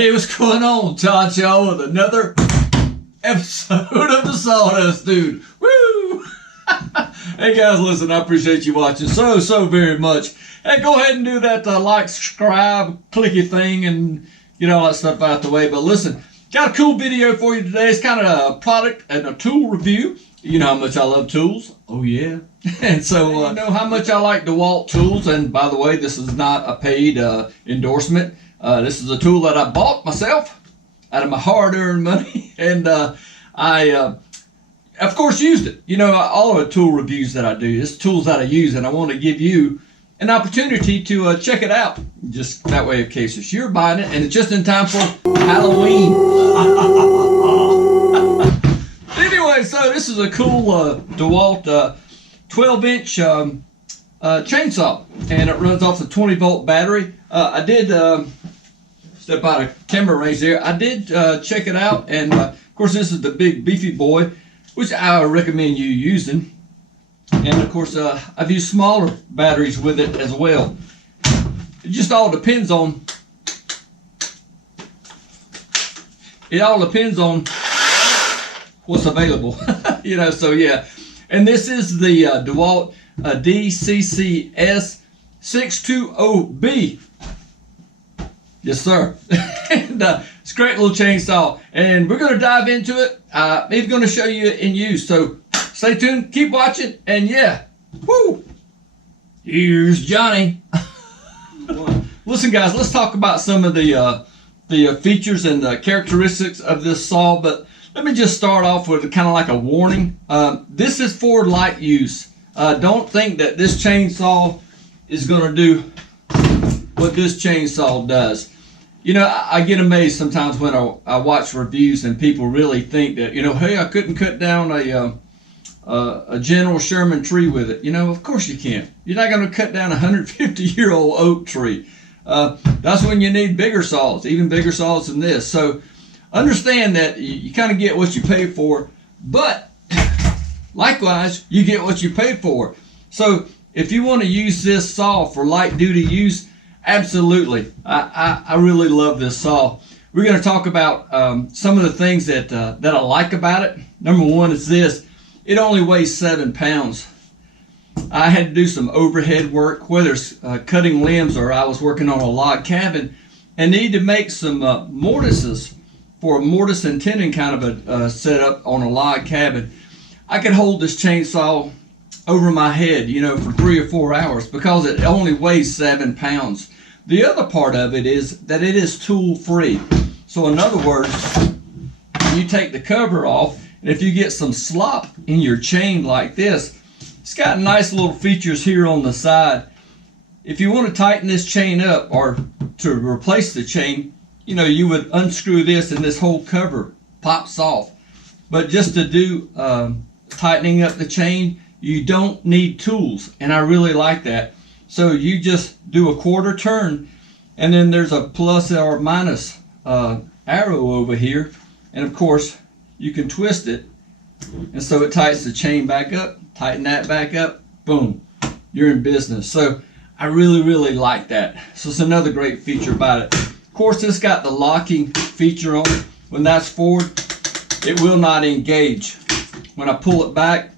Hey, what's going on? Todd y'all with another episode of the Sawdust Dude. Woo! Hey guys, listen, I appreciate you watching so very much. Hey, go ahead and do that like, subscribe, clicky thing, and get all that stuff out the way. But listen, got a cool video for you today. It's kind of a product and a tool review. You know how much I love tools. Oh yeah. And so you know how much I like Dewalt tools. And by the way, this is not a paid endorsement. This is a tool that I bought myself out of my hard-earned money, and I of course used it. You know, all of the tool reviews that I do, it's tools that I use, and I want to give you an opportunity to check it out. Just that way, in case you're buying it, and it's just in time for Halloween. Anyway, so this is a cool Dewalt 12-inch chainsaw, and it runs off the 20-volt battery. I did step out of camera range there. I did check it out, and of course this is the big beefy boy, which I recommend you using. And of course I've used smaller batteries with it as well. It just all depends on what's available. You know, so yeah. And this is the Dewalt DCCS 620B. Yes, sir. And it's a great little chainsaw, and we're going to dive into it. I'm even going to show you it in use, so stay tuned, keep watching, and yeah, woo! Here's Johnny. Listen, guys, let's talk about some of the features and the characteristics of this saw, but let me just start off with kind of like a warning. This is for light use. Don't think that this chainsaw is going to do what this chainsaw does. You know, I get amazed sometimes when I watch reviews and people really think that, you know, hey, I couldn't cut down a General Sherman tree with it. You know, of course you can't. You're not going to cut down a 150-year-old oak tree. That's when you need bigger saws, even bigger saws than this. So understand that you kind of get what you pay for, but likewise, you get what you pay for. So if you want to use this saw for light duty use, absolutely. I really love this saw. We're going to talk about some of the things that I like about it. Number one is this. It only weighs 7 pounds. I had to do some overhead work, whether it's cutting limbs or I was working on a log cabin, and needed to make some mortises for a mortise and tenon kind of a setup on a log cabin. I could hold this chainsaw over my head, you know, for 3 or 4 hours because it only weighs 7 pounds. The other part of it is that it is tool free. So in other words, you take the cover off, and if you get some slop in your chain like this, it's got nice little features here on the side. If you want to tighten this chain up or to replace the chain, you know, you would unscrew this and this whole cover pops off. But just to do tightening up the chain, you don't need tools, and I really like that. So you just do a quarter turn, and then there's a plus or minus arrow over here, and of course you can twist it, and so it tightens the chain back up, tighten that back up, boom, you're in business. So I really like that. So it's another great feature about it. Of course, it's got the locking feature on it. When that's forward, it will not engage. When I pull it back,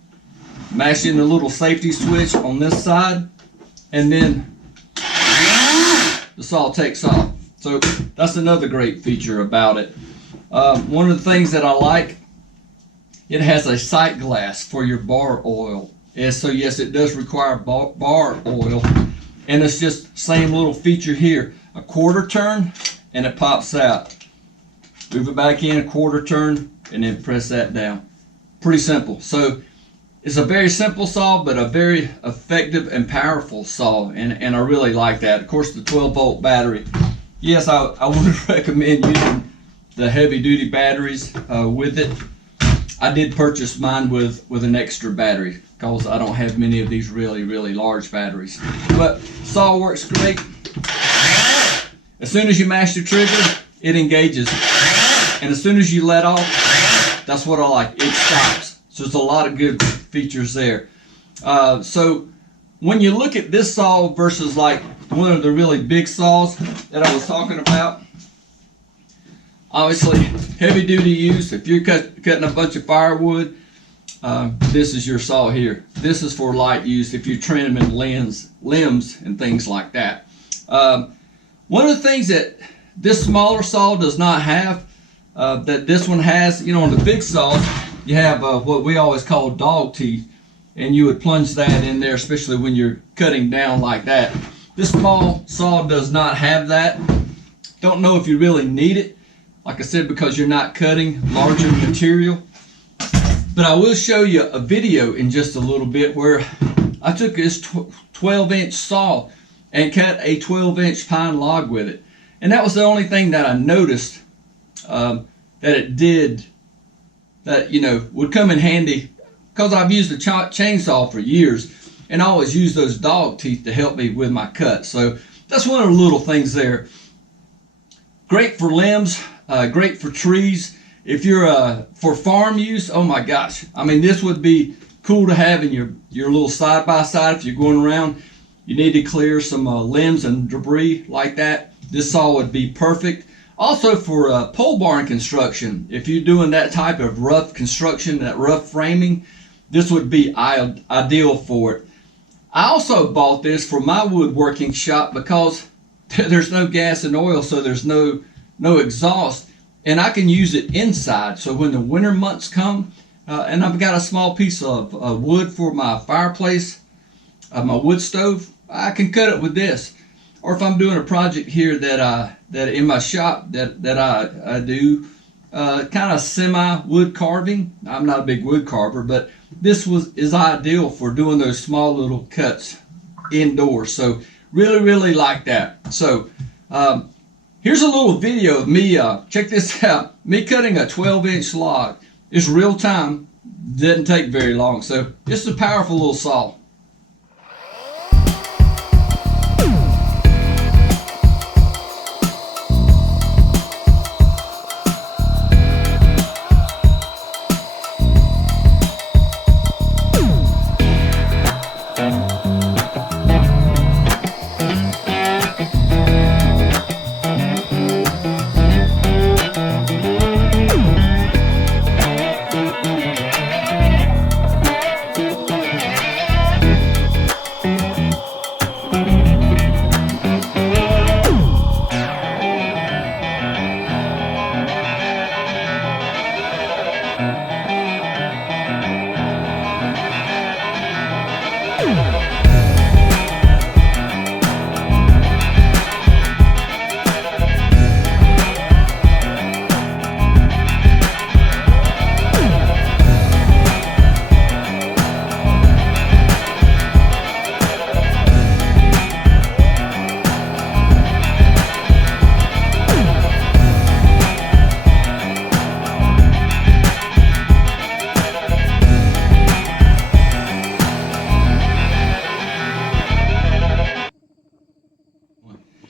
mash in the little safety switch on this side, and then the saw takes off. So that's another great feature about it. One of the things that I like, it has a sight glass for your bar oil. And so yes, it does require bar oil, and it's just same little feature here, a quarter turn, and it pops out. Move it back in, a quarter turn, and then press that down. Pretty simple. So it's a very simple saw, but a very effective and powerful saw, and I really like that. Of course, the 12-volt battery. Yes, I would recommend using the heavy-duty batteries with it. I did purchase mine with an extra battery because I don't have many of these really large batteries. But saw works great. As soon as you mash the trigger, it engages. And as soon as you let off, that's what I like. It stops. So there's a lot of good features there. So when you look at this saw versus like one of the really big saws that I was talking about, Obviously, heavy duty use. If you're cutting a bunch of firewood, this is your saw here. This is for light use if you're trimming limbs and things like that. One of the things that this smaller saw does not have, that this one has, you know, on the big saw, you have what we always call dog teeth, and you would plunge that in there, especially when you're cutting down like that. This small saw does not have that. Don't know if you really need it, like I said, because you're not cutting larger material. But I will show you a video in just a little bit where I took this 12-inch saw and cut a 12-inch pine log with it. And that was the only thing that I noticed that it did, that, you know, would come in handy, because I've used a chainsaw for years and I always use those dog teeth to help me with my cut. So that's one of the little things there. Great for limbs, great for trees. If you're for farm use, oh my gosh, I mean, this would be cool to have in your little side-by-side. If you're going around, you need to clear some limbs and debris like that, this saw would be perfect. Also for pole barn construction, if you're doing that type of rough construction, that rough framing, this would be ideal for it. I also bought this for my woodworking shop because there's no gas and oil, so there's no exhaust. And I can use it inside, so when the winter months come, and I've got a small piece of wood for my fireplace, my wood stove, I can cut it with this. Or if I'm doing a project here that in my shop that I do, kind of semi wood carving. I'm not a big wood carver, but this is ideal for doing those small little cuts indoors. So really like that. So here's a little video of me, check this out, me cutting a 12-inch log. It's real time, didn't take very long. So it's a powerful little saw.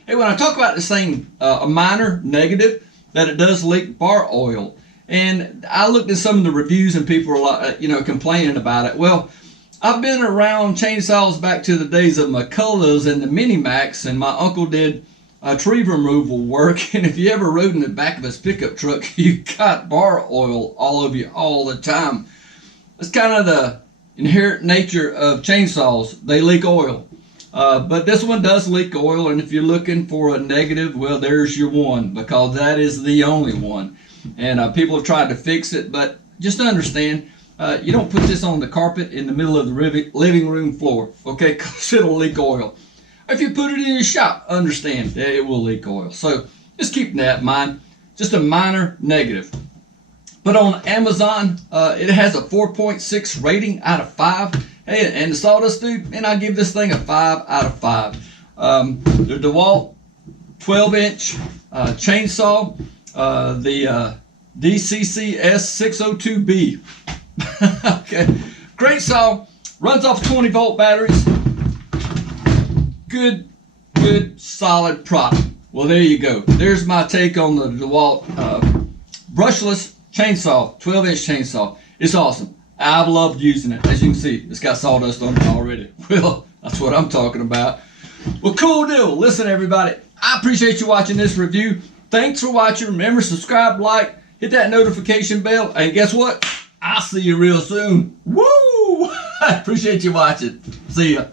Hey, when I talk about this thing, a minor negative, that it does leak bar oil. And I looked at some of the reviews and people were complaining about it. Well, I've been around chainsaws back to the days of McCullough's and the Mini-Max, and my uncle did tree removal work. And if you ever rode in the back of his pickup truck, you got bar oil all over you all the time. That's kind of the inherent nature of chainsaws. They leak oil. But this one does leak oil, and if you're looking for a negative, well, there's your one, because that is the only one. And people have tried to fix it, but just understand, you don't put this on the carpet in the middle of the living room floor, okay, because it'll leak oil. If you put it in your shop, understand that it will leak oil. So just keep that in mind. Just a minor negative. But on Amazon, it has a 4.6 rating out of 5. Hey, and the Sawdust Dude, man, I give this thing a 5 out of 5. The Dewalt 12-inch chainsaw, the DCCS 602B. Okay, great saw, runs off 20-volt batteries. Good, solid product. Well, there you go. There's my take on the Dewalt brushless chainsaw, 12-inch chainsaw. It's awesome. I've loved using it. As you can see, it's got sawdust on it already. Well, that's what I'm talking about. Well, cool deal. Listen, everybody, I appreciate you watching this review. thanks for watching. Remember, subscribe, like, hit that notification bell. And guess what? I'll see you real soon. Woo! I appreciate you watching. See ya.